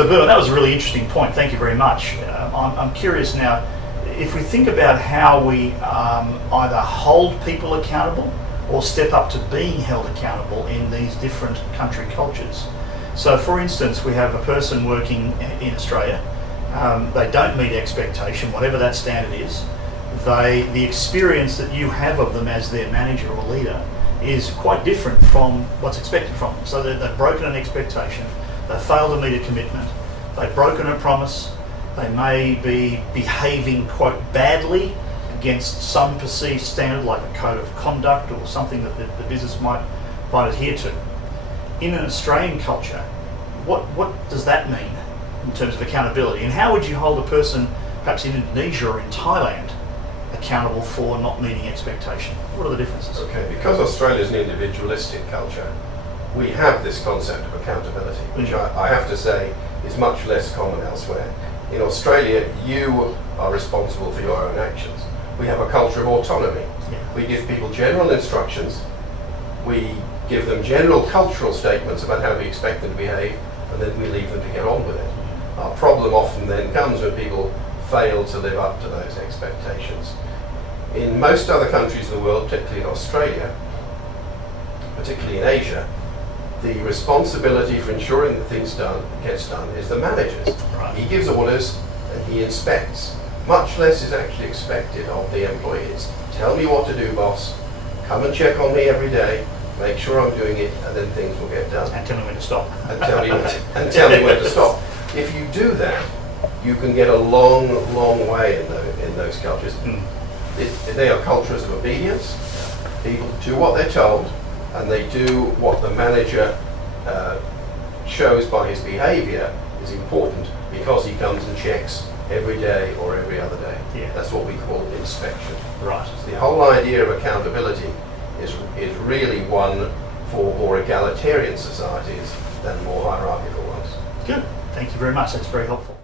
So Berwyn, that was a really interesting point. Thank you very much. I'm curious now, if we think about how we either hold people accountable or step up to being held accountable in these different country cultures. So for instance, we have a person working in Australia, they don't meet expectation, whatever that standard is. The experience that you have of them as their manager or leader is quite different from what's expected from them. So they've broken an expectation, they've failed to meet a commitment, they've broken a promise, they may be behaving quite badly against some perceived standard like a code of conduct or something that the business might adhere to. In an Australian culture, what does that mean in terms of accountability? And how would you hold a person, perhaps in Indonesia or in Thailand, accountable for not meeting expectation? What are the differences? Okay, because Australia is an individualistic culture, we have this concept of accountability, which I have to say is much less common elsewhere. In Australia, you are responsible for your own actions. We have a culture of autonomy. Yeah. We give people general instructions, we give them general cultural statements about how we expect them to behave, and then we leave them to get on with it. Our problem often then comes when people fail to live up to those expectations. In most other countries of the world, particularly in Australia, particularly in Asia, the responsibility for ensuring that things gets done is the manager's. Right. He gives orders and he inspects. Much less is actually expected of the employees. Tell me what to do, boss. Come and check on me every day. Make sure I'm doing it, and then things will get done. And tell me when to stop. And tell me when to stop. If you do that, you can get a long, long way in those cultures. They are cultures of obedience. People do what they're told, and they do what the manager shows by his behaviour is important, because he comes and checks every day or every other day. Yeah. That's what we call inspection. Right. So the whole idea of accountability is really one for more egalitarian societies than more hierarchical ones. Good. Thank you very much. That's very helpful.